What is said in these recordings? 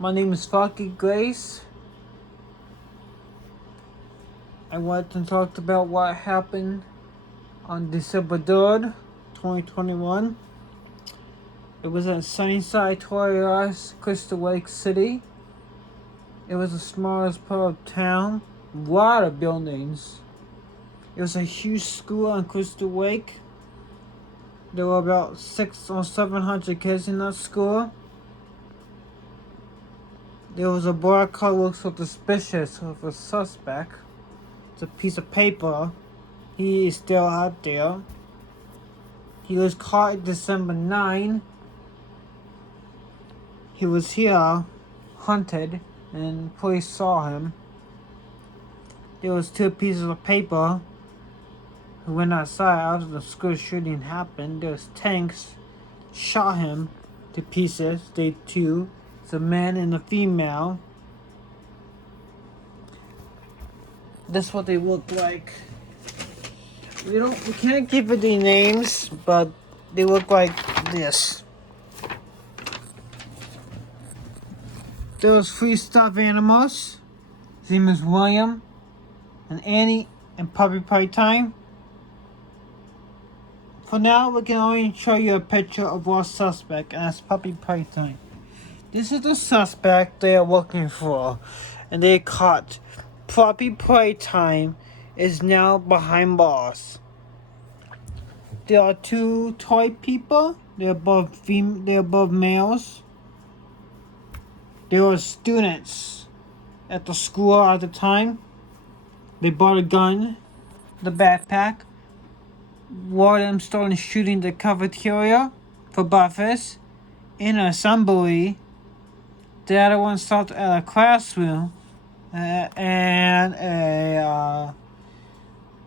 My name is Funky Grace. I want to talk about what happened on December 3rd, 2021. It was at Sunnyside Toys, Crystal Lake City. It was the smallest part of town. A lot of buildings. It was a huge school on Crystal Lake. There were about 600 or 700 kids in that school. There was a board called looks so suspicious of a suspect. It's a piece of paper. He is still out there. He was caught December 9. He was here, hunted, and police saw him. There was 2 pieces of paper. He went outside after the school shooting happened. There was tanks, shot him to pieces. They 2. It's a man and a female. That's what they look like. We can't give it the names, but they look like this. There was 3 stuffed animals. His name is William and Annie and Puppy Playtime. For now, we can only show you a picture of our suspect, and that's Puppy Playtime. This is the suspect they are looking for, and they caught. Puppy Playtime is now behind bars. There are 2 toy people. They're both males. There were students at the school at the time. They bought a gun, the backpack. One of them started shooting the cafeteria for breakfast in an assembly. The other one started at a classroom and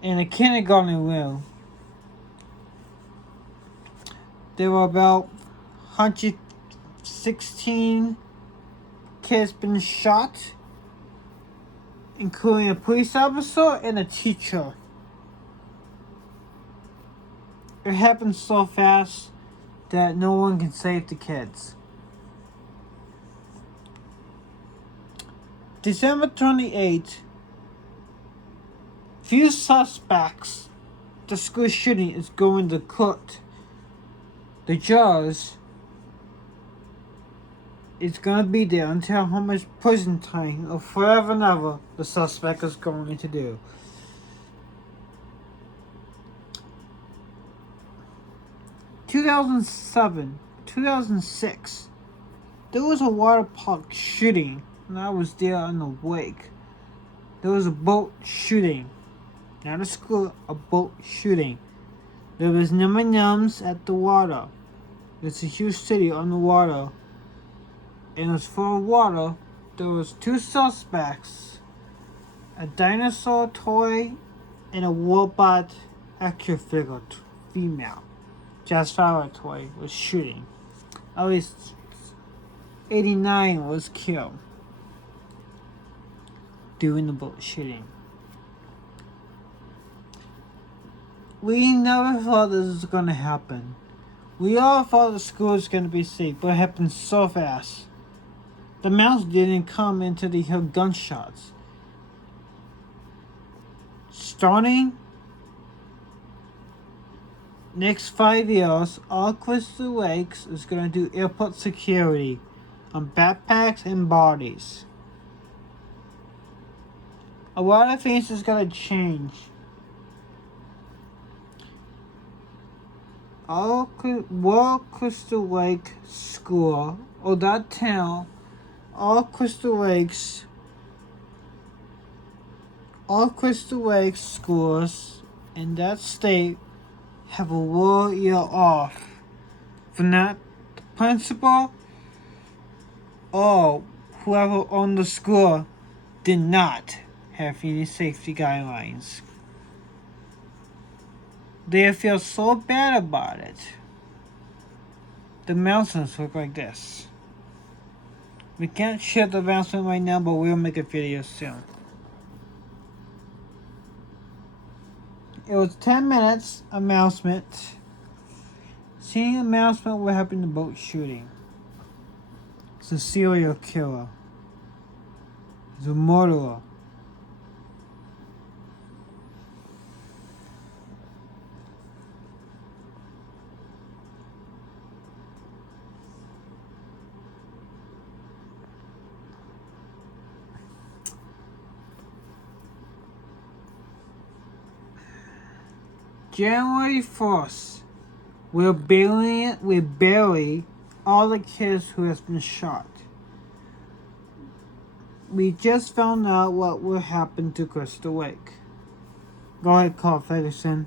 in a kindergarten room. There were about 116 kids been shot, including a police officer and a teacher. It happened so fast that no one can save the kids. December 28th, few suspects. The school shooting is going to court. The judge is gonna be there and tell how much prison time or forever and ever the suspect is going to do. 2007, 2006, there was a water park shooting, and I was there in the wake. There was a boat shooting, not a school, a boat shooting. There was nums at the water. It's a huge city on the water, and it was full of water. There was 2 suspects, a dinosaur toy, and a robot action figure female. Jasper toy was shooting. At least 89 was killed during the boat shooting. We never thought this was gonna happen. We all thought the school was gonna be safe, but it happened so fast. The mouse didn't come until they heard gunshots. Starting next 5 years, all Crystal Lakes is going to do airport security on backpacks and bodies. A lot of things is going to change. All Crystal Lake School, or that town, all Crystal Lake schools in that state have a whole year off. For that, the principal or whoever owned the school did not have any safety guidelines. They feel so bad about it. The mountains look like this. We can't share the announcement right now, but we'll make a video soon. It was 10 minutes announcement. Seeing announcement what happened in the boat shooting. He's a serial killer. He's a murderer. January 1st, we're bury all the kids who has been shot. We just found out what will happen to Crystal Lake. Go ahead, Carl Ferguson.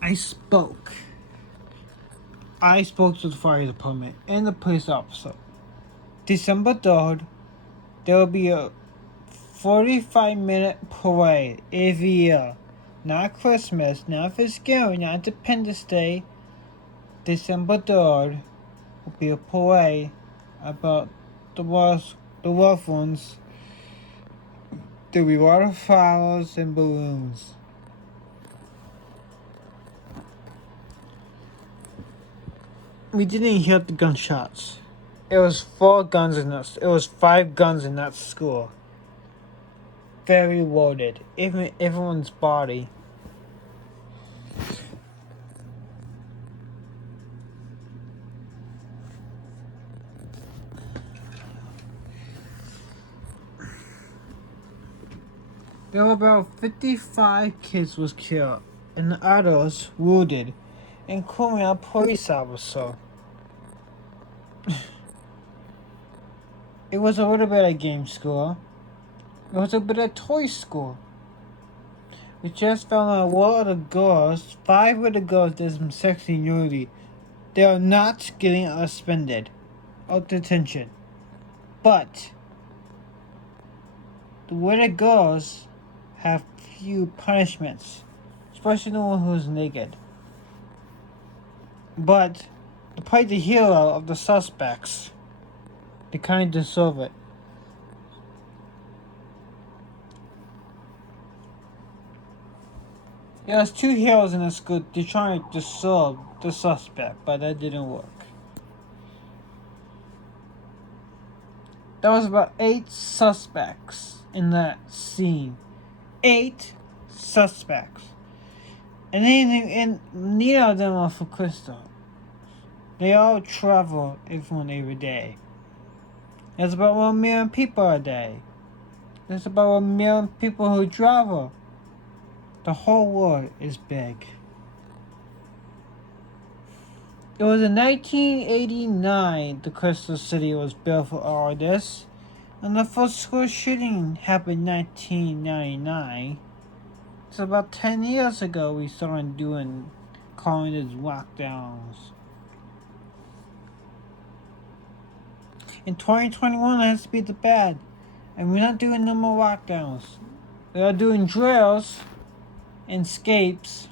I spoke to the fire department and the police officer. December 3rd, there will be a 45-minute parade every year. Not Christmas, not Thanksgiving, not Independence Day. December 3rd will be a parade about the loved ones. There will be water flowers and balloons. We didn't hear the gunshots. It was 4 guns in us. It was 5 guns in that school. Very loaded. Even everyone's body. There were about 55 kids was killed and the others wounded, including a police officer. It was a little bit of game school. It was a bit of toy school. We just found out one of the girls, 5 of the girls did some sexy nudity. They are not getting suspended or detention. But the way the girls have few punishments, especially the one who's naked. But to play the hero of the suspects, they kind of deserve it. There was 2 heroes in the school. They're trying to serve the suspect, but that didn't work. There was about 8 suspects in that scene. 8 suspects. And neither of them are for Crystal. They all travel every day. There's about 1 million people a day. There's about 1 million people who travel. The whole world is big. It was in 1989 the Crystal City was built for all this. And the first school shooting happened in 1999. It's about 10 years ago we started calling these lockdowns. In 2021 it has to be the bad. And we're not doing no more lockdowns. We are doing drills and escapes.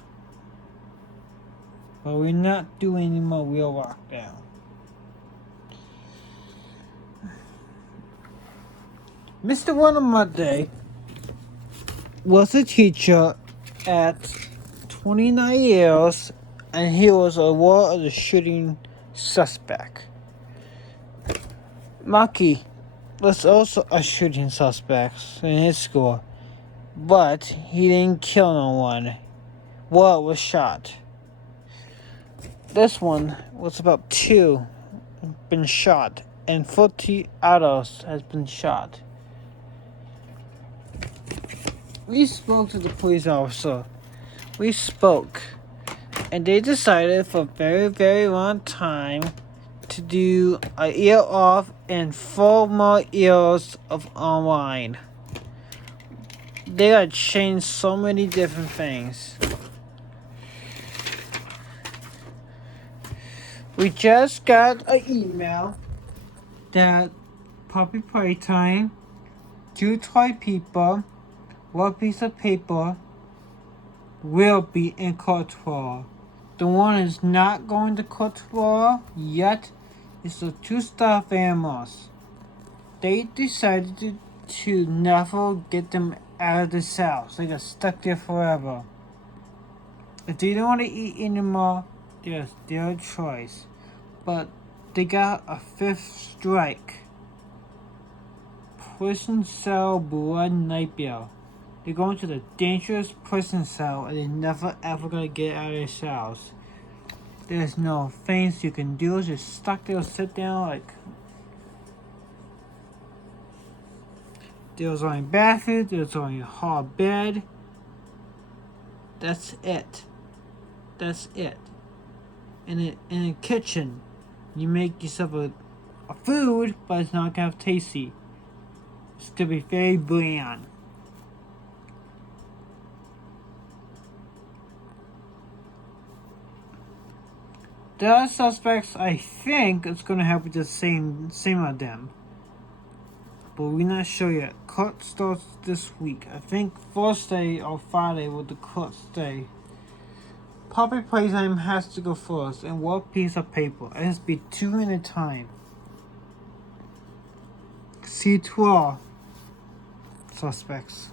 But we're not doing any more real lockdown. Mr. Wanamaday was a teacher at 29 years, and he was awarded of the shooting suspect. Maki was also a shooting suspect in his school, but he didn't kill no one. One was shot. This one was about 2 been shot, and 40 others has been shot. We spoke to the police officer. And they decided for a very, very long time to do a year off and 4 more years of online. They had changed so many different things. We just got an email that Puppy Playtime, 2 toy people, 1 piece of paper will be in court tomorrow. The one is not going to court tomorrow yet. It's the 2 stuffed animals. They decided to never get them out of the cell, so they got stuck there forever. If they don't want to eat anymore, there's their choice. But they got a fifth strike. Prison cell blood nightmare. They're going to the dangerous prison cell and they're never ever gonna get out of their cells. There's no things you can do, just stuck there, sit down like. There's only bathroom, there's only a hall bed. That's it. That's it. In a kitchen, you make yourself a food, but it's not gonna have tasty. It's gonna be very bland. The other suspects, I think, it's gonna have the same of them. But we're not sure yet. Court starts this week. I think Thursday or Friday will the court stay. Puppy Playtime has to go first. And what piece of paper? It has to be 2 at a time. See 12 suspects.